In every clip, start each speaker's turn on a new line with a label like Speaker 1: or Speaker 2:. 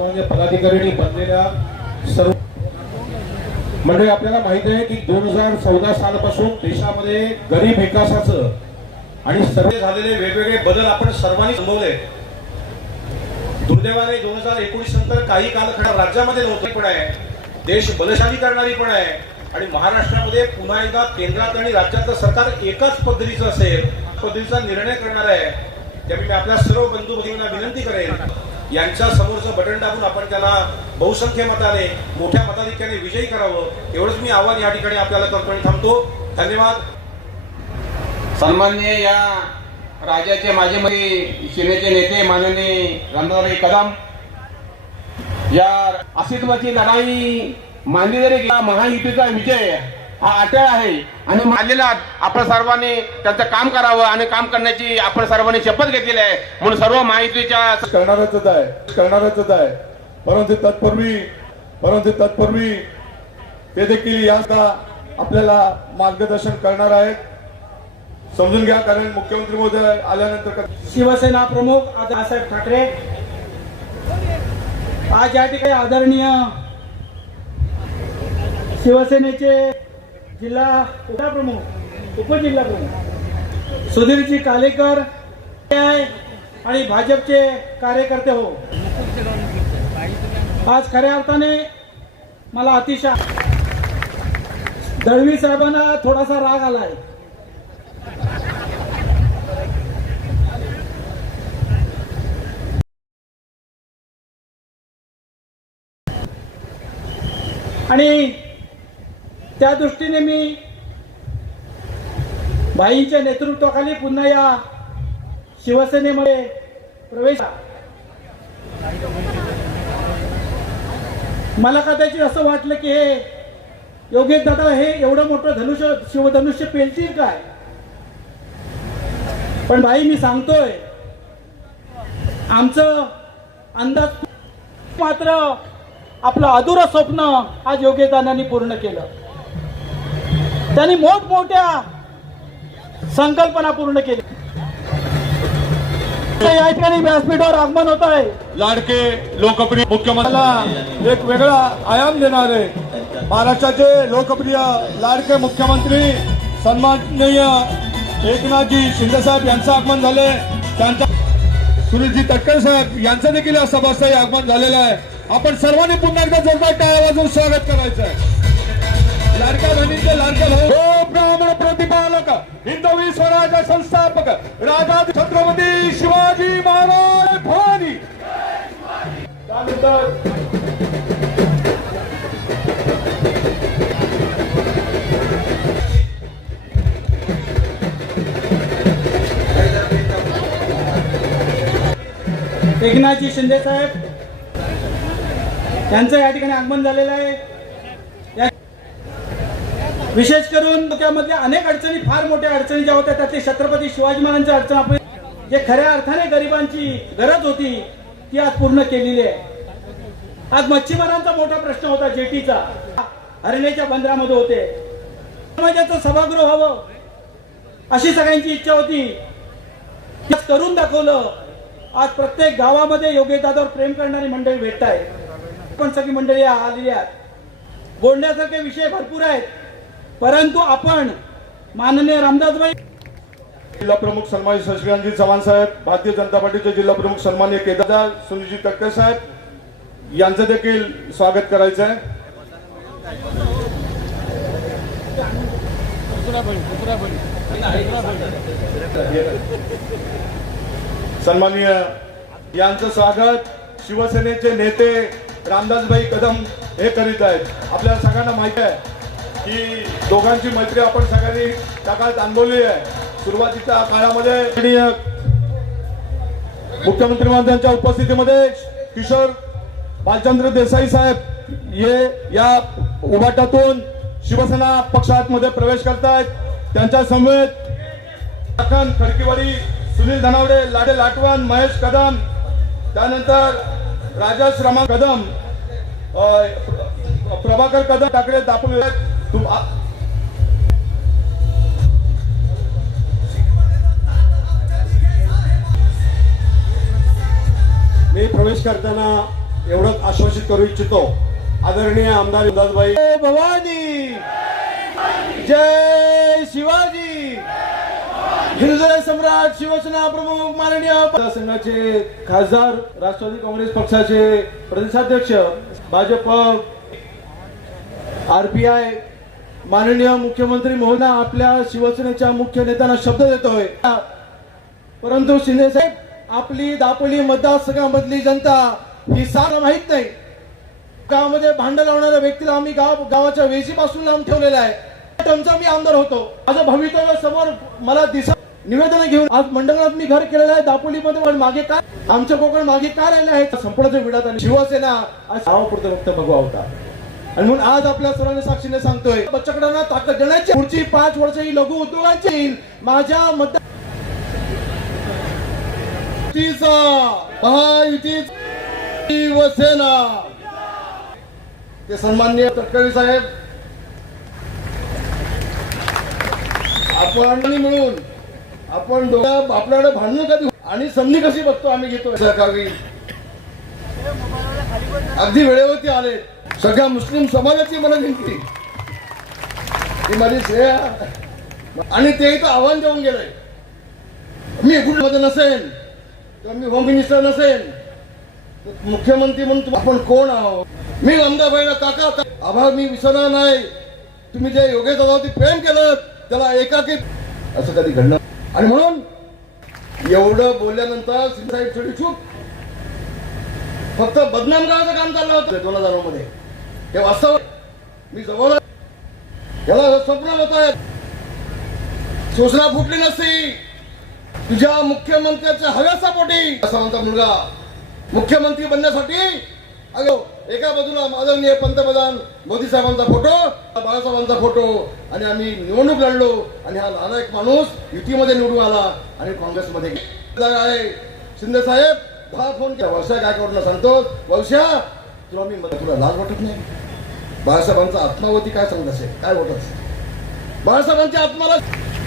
Speaker 1: सर्वांच्या पदाधिकाऱ्यांनी बनलेल्या सर्व म्हणजे आपल्याला माहीत आहे की दोन हजार चौदा सालपासून देशामध्ये गरीब विकासाचं आणि सर्व झालेले वेगवेगळे बदल आपण सर्वांनी अनुभवले दुर्दैवाने दोन हजार एकोणीस नंतर काही कालखंड राज्यामध्ये नव्हते पण आहे देश बलशाली करणारी पण आहे आणि महाराष्ट्रामध्ये पुन्हा एकदा केंद्रात आणि राज्यातलं सरकार एकाच पद्धतीचं असेल पद्धतीचा निर्णय करणार आहे. त्यामुळे मी आपल्या सर्व बंधू भगिनींना विनंती करेन यांच्या समोरचं बटन टाकून आपण त्याला बहुसंख्य मताने मोठ्या मताधिक्याने विजयी करावं एवढंच मी आव्हान या ठिकाणी आपल्याला करतो आणि थांबतो. धन्यवाद.
Speaker 2: सन्मान्य या राज्याचे माजी मंत्री सेनेचे नेते माननीय रामदारी कदम या अस्तित्वाची लढाई मानली जरी महायुतीचा विजय हा अटळ आहे. आणि मानलेला आपण सर्वांनी त्यांचं काम करावं आणि काम करण्याची आपण सर्वांनी शपथ घेतलेली आहे. म्हणून सर्व महायुतीच्या
Speaker 3: करणारच आहे करणारच आहे. परंतु तत्पूर्वी परंतु तत्पूर्वी ते देखील याचा आपल्याला मार्गदर्शन करणार आहेत. समजून घ्या कारण मुख्यमंत्री महोदय आल्यानंतर क-
Speaker 4: शिवसेना प्रमुख आदिसाहेब ठाकरे आज या ठिकाणी आदरणीय शिवसेनेचे जिल्हा उपप्रमुख उपजिल्हा प्रमुख. सुधीरजी कालेकर आणि भाजपचे कार्यकर्ते हो. आज खऱ्या अर्थाने मला अतिशय दळवी साहेबांना थोडासा राग आलाय. आणि त्या दृष्टीने मी भाईंच्या नेतृत्वाखाली पुन्हा या शिवसेनेमध्ये प्रवेश मला कदाचित असं वाटलं की हे योगेश दादा हे एवढं मोठं धनुष्य शिवधनुष्य पेलतील काय? पण भाई मी सांगतोय आमचं अंदाज मात्र आपलं अधुरं स्वप्न आज योगेदानांनी पूर्ण केलं. त्यांनी मोठमोठ्या संकल्पना पूर्ण केल्या या ठिकाणी व्यासपीठावर आगमन होत आहे.
Speaker 3: लाडके लोकप्रिय मुख्यमंत्र्याला एक वेगळा आयाम देणारे महाराष्ट्राचे लोकप्रिय लाडके मुख्यमंत्री सन्माननीय एकनाथजी शिंदेसाहेब यांचं आगमन झाले. त्यांचा सुनीलजी तटकरे साहेब यांचं देखील या सभास्थळी आगमन झालेलं आहे. आपण सर्वांनी पुन्हा एकदा जोरदार टाळ्या वाजवून स्वागत करायचं आहे. बहिणीचे लाडके भाऊ. हो ब्राह्मण प्रतिपालक हिंदवी स्वराज संस्थापक राजा छत्रपती शिवाजी महाराज भवानी.
Speaker 4: एकनाथजी शिंदे साहेब यांचं या ठिकाणी आगमन झालेलं आहे. विशेष करून त्यामधल्या अनेक अडचणी फार मोठ्या अडचणी ज्या होत्या त्यातली छत्रपती शिवाजी महाराजांच्या अडचण आपण जे खऱ्या अर्थाने गरिबांची गरज होती ती आज पूर्ण केलेली आहे. आज मच्छीमारांचा मोठा प्रश्न होता जेटीचा. हरणेच्या बंदरामध्ये होते. समाजाचं सभागृह व्हावं अशी सगळ्यांची इच्छा होती. करून दाखवलं आज प्रत्येक गावामध्ये योग्य दादावर प्रेम करणारी मंडळी भेटत आहे पण सगळी मंडळी आलेली आहेत. बोलण्यासारखे विषय भरपूर आहेत. परंतु आपण माननीय रामदासबाई
Speaker 3: जिल्हा प्रमुख सन्मान शशिकांतजी चव्हाण साहेब भारतीय जनता पार्टीचे जिल्हा प्रमुख सन्मान्य केदार सुनीलजी तक्के साहेब यांचं देखील स्वागत करायचं आहे. सन्माननीय यांचं स्वागत. शिवसेनेचे नेते रामदासभाई कदम हे करीत आहेत. आपल्या सगळ्यांना माहिती आहे. की दोघांची मैत्री आपण सगळ्यांनी त्या काळात अनुभवली आहे. सुरुवातीच्या काळामध्ये आदरणीय मुख्यमंत्री महोदयांच्या उपस्थितीमध्ये किशोर बालचंद्र देसाई साहेब हे या उभाटातून शिवसेना पक्षामध्ये प्रवेश करतायत. त्यांच्या समवेत अखन खडकीवाडी सुनील धनावडे लाडे लाटवान महेश कदम त्यानंतर राजेश रमा कदम प्रभाकर कदम टाकडे दाखवले तुम मी प्रवेश करताना
Speaker 5: एवढंच आश्वासित करू इच्छितो. आदरणीय आमदार
Speaker 6: जय भवानी! जय शिवाजी! हिंदू सम्राट शिवसेना प्रमुख माननीय संघाचे खासदार राष्ट्रवादी काँग्रेस पक्षाचे प्रदेशाध्यक्ष भाजप आरपीआय माननीय मुख्यमंत्री महोदय आपल्या शिवसेनेच्या मुख्य नेत्यांना शब्द देतोय. परंतु शिंदे साहेब आपली दापोली मतदारसंघामधली जनता ही सार माहीत नाही. गावामध्ये भांडण लावणाऱ्या व्यक्तीला आम्ही गाव गावाच्या वेशीपासून लावून ठेवलेला आहे. त्यांचा मी आमदार होतो. माझं भवितव्य समोर मला दिसत निवेदन घेऊन आज मंडळात मी घर केलेलं आहे दापोलीमध्ये. पण मागे काय? आमच्या कोकण मागे काय राहिले आहे? संपूर्ण विडात आणि शिवसेना आज गावापुरतं फक्त भगवा होता. आणि म्हणून आज आपल्या सर्वांनी साक्षीने सांगतोय बच्चकडांना ताकद देण्याची पुढची पाच वर्ष ही लघु उद्योगांची येईल. माझ्या
Speaker 5: मत महायुती शिवसेना ते सन्मान्य तटकरी साहेब. आपण मिळून आपण दोघं आपल्याकडे भांडण कधी आणि संधी कशी बघतो आम्ही घेतो सहकारी अगदी वेळेवरती आले. सगळ्या मुस्लिम समाजाची मला जिंकली ती माझी श्रेया आणि ते इथं आव्हान देऊन गेलंय. मी मध्ये नसेन किंवा मी होम मिनिस्टर नसेन मुख्यमंत्री म्हणून आपण कोण आहोत? मी अहमदाबाईला काका आभार मी विसरणार नाही. तुम्ही जे योगेश दादावरती प्रेम केलं त्याला एकाकी असं कधी घडलं आणि म्हणून एवढं बोलल्यानंतर सिंधसाहेब थोडी चूक फक्त बदनाम करायचं काम चाललं होतं. दोन हजारमध्ये हे वास्तव मी जवळ याला स्वप्न होत. आहेत सूचना फुटली नसती. तुझ्या मुख्यमंत्र्याच्या हव्यासा पोटी. असा म्हणता मुलगा मुख्यमंत्री बनण्यासाठी. अगो एका बाजूला माननीय पंतप्रधान मोदी साहेबांचा फोटो बाळासाहेबांचा फोटो आणि आम्ही निवडणूक लढलो आणि हा नालायक माणूस युतीमध्ये निवडून आला आणि काँग्रेसमध्ये आहे. शिंदे साहेब दहा फोन केला. वर्षा करून सांगतो वर्षा तुला मी तुला लाज वाटत नाही? बाळासाहेबांचा आत्मावती काय सांगत असेल काय होत असेल? बाळासाहेबांच्या आत्माला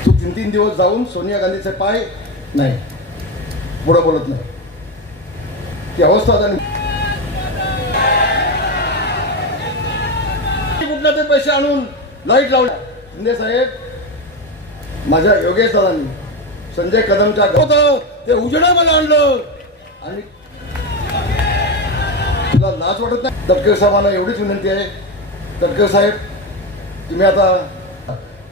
Speaker 5: तू तीन तीन दिवस जाऊन सोनिया गांधीचे पाय नाही. पुढं बोलत नाही. ती अवस्था झाली. कुठल्या ते पैसे आणून लाइट लावल्या शिंदे साहेब माझ्या योगेश दादांनी संजय कदमच्या होतं ते उजेडामध्ये आणलं. आणि तुला लाज वाटत नाही? तटकर साहेबांना एवढीच विनंती आहे. तटकर साहेब तुम्ही आता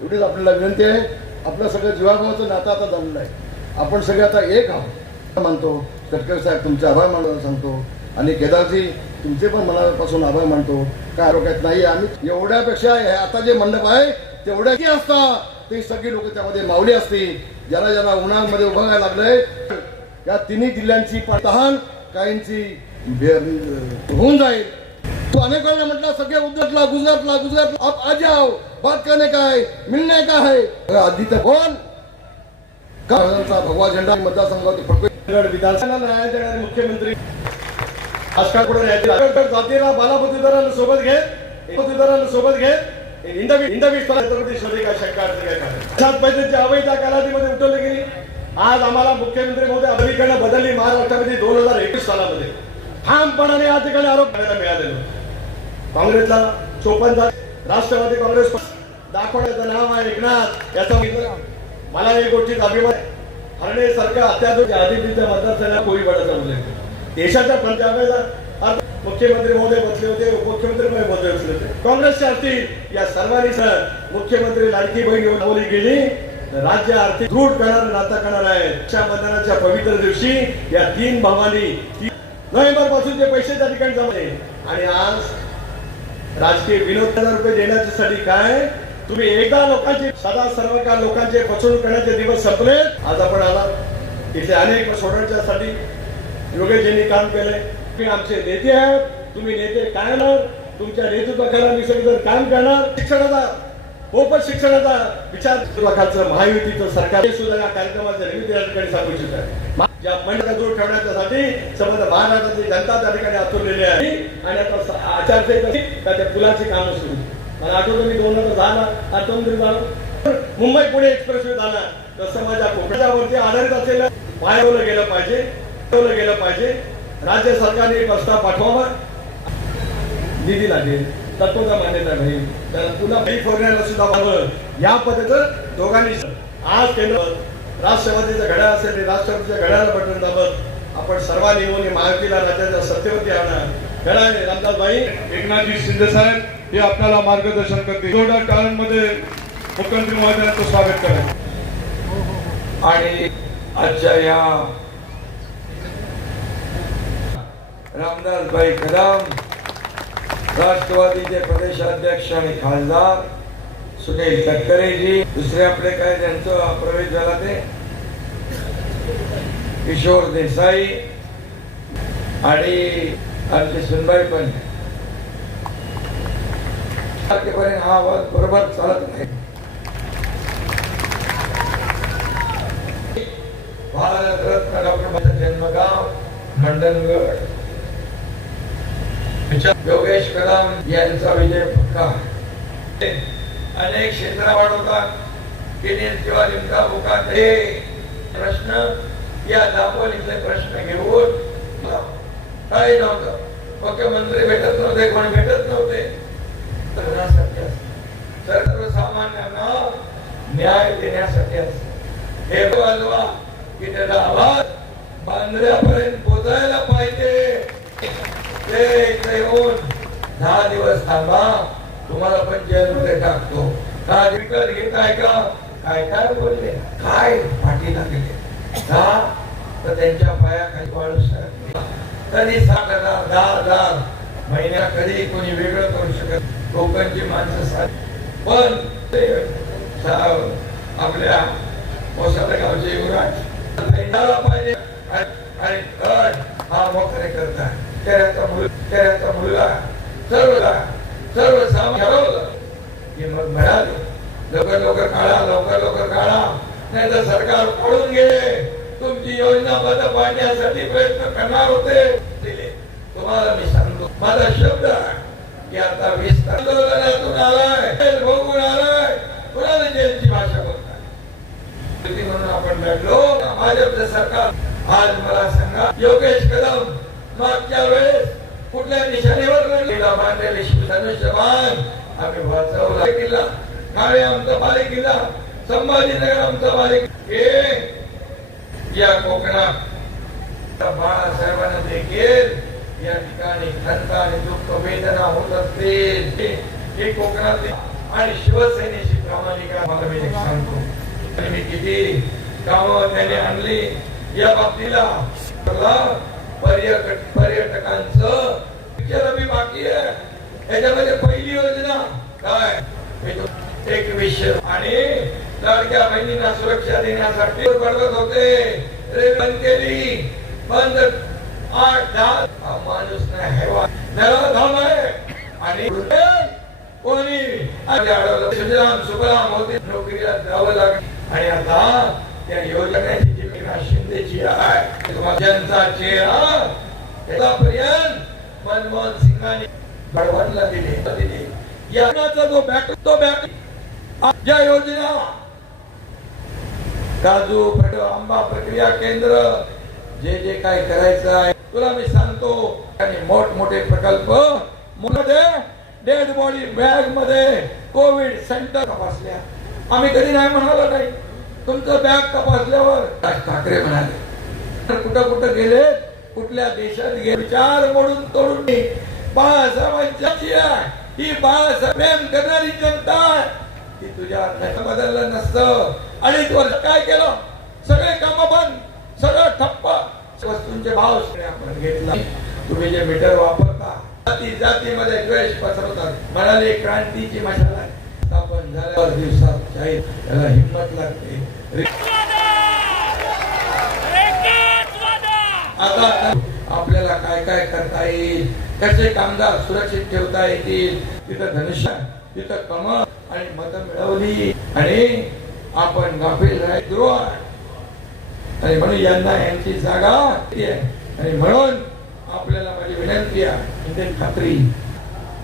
Speaker 5: एवढीच आपल्याला विनंती आहे. आपलं सगळं जीवाभावाचं नातं आता झालेलं आहे. आपण सगळे आता एक आहोत. मानतो. तटकर साहेब तुमचे आभार मानायला सांगतो. आणि केदारजी तुमचे पण मनापासून आभार मानतो. काय आरोग्यात नाही आम्ही. एवढ्यापेक्षा हे आता जे मंडप आहे तेवढ्या की असता ते सगळी लोक त्यामध्ये मावली असती ज्याला ज्याला उन्हामध्ये उभं राहायला लागलंय या तिन्ही जिल्ह्यांची तहान काहींची होऊन जाईल. तो अनेक वेळा म्हटला सगळे गुजरातला गुजरातला गुजरातला आप आ जाओ बात करने का है मिलने का है आधी तर कोण भगवा झेंडा मतदारसंघावरती फडकवे.
Speaker 6: विधानसभा मुख्यमंत्री. आजकाल पुढे जातीला बालाबुद्धीदारांना सोबत घेत बुद्धीदारांना सोबत घेत छत्रपती शिवाजी शंका पैशांची अवैध कालावधीमध्ये उठवली गेली. आज आम्हाला मुख्यमंत्री महोदय अमेरिकेनं बदलली. महाराष्ट्रामध्ये दोन हजार एकवीस सालामध्ये. ठामपणाने या ठिकाणी आरोप करायला मिळालेलो. काँग्रेसला चोपन्न राष्ट्रवादी काँग्रेस दाखवण्याचं नाव आहे एकनाथ. याचा मला एक गोष्टी अभिमान हरणे सारख्या अत्याधुनिक आदितीच्या मतदारसंघात कोळी पडायचा मुले देशाच्या पंजाबेला मुख्यमंत्री महोदय बसले होते उपमुख्यमंत्री महोदय बसले होते. काँग्रेसच्या असतील या सर्वांनी सर मुख्यमंत्री लाडकी बहीण योजनावली गेली. राज्य आर्थिक दृढ करणार नाता करणार आहे. रक्षाबंधनाच्या पवित्र दिवशी या तीन भावांनी नोव्हेंबरपासून ते पैसे त्या ठिकाणी जमले आणि आज राजकीय विनोद रुपये देण्यासाठी काय? तुम्ही एकदा लोकांचे सदा सर्व काळ लोकांचे फसवणूक करण्याचे दिवस संपले. आज आपण आला. इथे अनेक सोडवण्यासाठी योगेशजींनी काम केले. तुम्ही आमचे नेते आहेत. तुम्ही नेते काय येणार तुमच्या नेतृत्वाखाली मी सगळं काम करणार. शिक्षणाचा मोफत शिक्षणाचा विचार. महायुतीचं सरकार. सुद्धा या कार्यक्रमाच्या निमित्त सांगू इच्छित. आहे या मंडळाचा दूर ठेवण्यासाठी समजा महाराष्ट्राची जनता त्या ठिकाणी आतुरलेली आहे. आणि आता आचारसंहिता त्या पुलाची कामं सुरू. मला आठवतो मी दोन हजार दहाला अर्थमंत्री झालो मुंबई पुणे एक्सप्रेस वे झाला तसं माझ्या कोकणावरती आधारित असलेलं पायवलं गेलं पाहिजे ठेवलं गेलं पाहिजे.
Speaker 5: राज्य सरकारने प्रस्ताव पाठवावा. निधी लागेल तत्वता मान्यता नाही त्याला पुन्हा बी फोडण्याला सुद्धा व्हावं या पद्धतीचं दोघांनी आज केंद्र राष्ट्रवादीचा घड्याळ असेल राष्ट्रवादीच्या घड्याला बटन दाबत आपण सर्वांनी येऊन या महायुतीला राज्याच्या सत्तेवरती आणा. घड्याळ रामदासबाई.
Speaker 3: एकनाथजी शिंदे साहेब हे आपल्याला मार्गदर्शन करतील. थोड्या काळामध्ये मुख्यमंत्री महोदयांचं स्वागत करेल
Speaker 7: आणि आजच्या या रामदासभाई कदम राष्ट्रवादीचे प्रदेशाध्यक्ष आणि खासदार सुनील तटकरेजी दुसरे आपले काय ज्यांचं प्रवेश झाला ते? किशोर देसाई आणि आमचे सुनबाई पण. तारखेपर्यंत हा आवाज बरोबर चालत नाही. भारतरत्न डॉक्टर जन्मगाव मंडनगड योगेश कदम यांचा विजय पक्का. अनेक क्षेत्र वाढवतात किनील किंवा लिमका बुकात हे प्रश्न या दापोलीतले प्रश्न घेऊन काही नव्हतं. मुख्यमंत्री भेटत नव्हते कोण भेटत नव्हते. तर सर्वसामान्यांना न्याय देण्यासाठी असत. हे बाजवा की त्याचा आवाज बांद्र्यापर्यंत पोचायला पाहिजे. ते इथे येऊन दहा दिवस थांबा. तुम्हाला पण जेलमध्ये टाकतो. का विकत घेताय का? काय काय बोलले? काय पाठी लागले का तर त्यांच्या पायाखाली वाळू साहेब कधी सात हजार दहा हजार महिन्या कधी कोणी वेगळं करू शकत कोकणची माणसं साधी. पण ते आपल्या मोसादा गावचे युवराज पाहिजे. आणि- हा मोकरे करता त्याचा मुलगा त्याचा मुलगा सर्व सर्व सामान ठरवलं की मग मिळाले लवकर लवकर काढा लवकर लवकर काढा. नाही तर सरकार पळून गेले. तुमची योजना बंद पाडण्यासाठी प्रयत्न करणार होते. दिले. तुम्हाला मी सांगतो माझा शब्द की आता वीस आंदोलनातून आलाय जेल भोगून आलाय. कुणाला जेलची भाषा बोलताय? म्हणून आपण भेटलो भाजपचं सरकार. आज मला सांगा योगेश कदम मागच्या वेळेस कुठल्या निशाणीवर लढलेला बांधलेले धनुष्यबाण आम्ही वाचवला. किल्ला. काळे आमचा बाले किल्ला. संभाजीनगर आमचा बाले हे या कोकणात. बाळासाहेबांना देखील या ठिकाणी खंत आणि दुःख वेदना होत असतील. हे कोकणातले आणि शिवसेनेची प्रामाणिक मला मी सांगतो. आणि मी किती कामं त्याने आणली. या बाबतीला पर्यटक पर्यटकांचं मी बाकी आहे. याच्यामध्ये पहिली योजना काय? मी एक विषय आणि लाडक्या बहिणींना सुरक्षा देण्यासाठी बडवत होते. रेल्वे बंद केली. बंद. आठ दहा. माणूस नाही धाम आहे आणि कोणी? अडवलं सुजलाम सुफलाम होते. नोकरीला जावं लागलं. आणि आता त्या योजनेची शिंदेची ज्यांचा चेहरा त्यापर्यंत मनमोहन सिंगाने बडवानला दिली दिली याचा जो बॅट तो बॅट ज्या योजना काजू फट आंबा प्रक्रिया केंद्र जे जे काय करायचं आहे तुला मी सांगतो आणि मोठमोठे प्रकल्पमध्ये डेड बॉडी बॅगमध्ये कोविड सेंटर तपासल्या आम्ही कधी नाही म्हणालो नाही. तुमचं बॅग तपासल्यावर राज ठाकरे म्हणाले. कुठं कुठं गेले? कुठल्या देशात गेले? विचार मोडून तोडून बाळासाहेबांची आहे. ही बाळासाहेब प्रेम करणारी जनता ती तुझ्या बदललं नसतं. अडीच वर्ष काय केलं? सगळे काम बंद सगळं ठप्प. वस्तूंचे भाव आपण घेतला. तुम्ही जे मीटर वापरता जाती जातीमध्ये द्वेष पसरवतात. म्हणाले क्रांतीची मशाला आहे. स्थापन झाल्यावर दिवसात जाईल त्याला हिंमत लागते. आता आपल्याला काय काय करता येईल? कसे कामगार सुरक्षित ठेवता येतील? तिथं धनुष्य तिथं कमळ आणि मत मिळवली आणि आपण गाफील राहिलो आणि म्हणून यांना यांची जागा आणि म्हणून आपल्याला माझी विनंती आहे खात्री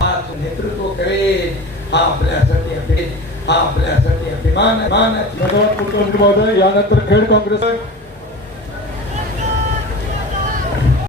Speaker 7: हा नेतृत्व करेल. हा आपल्यासाठी अभिमान हा आपल्यासाठी अभिमान अभिमानाची
Speaker 3: धन्यवाद यानंतर खेड काँग्रेस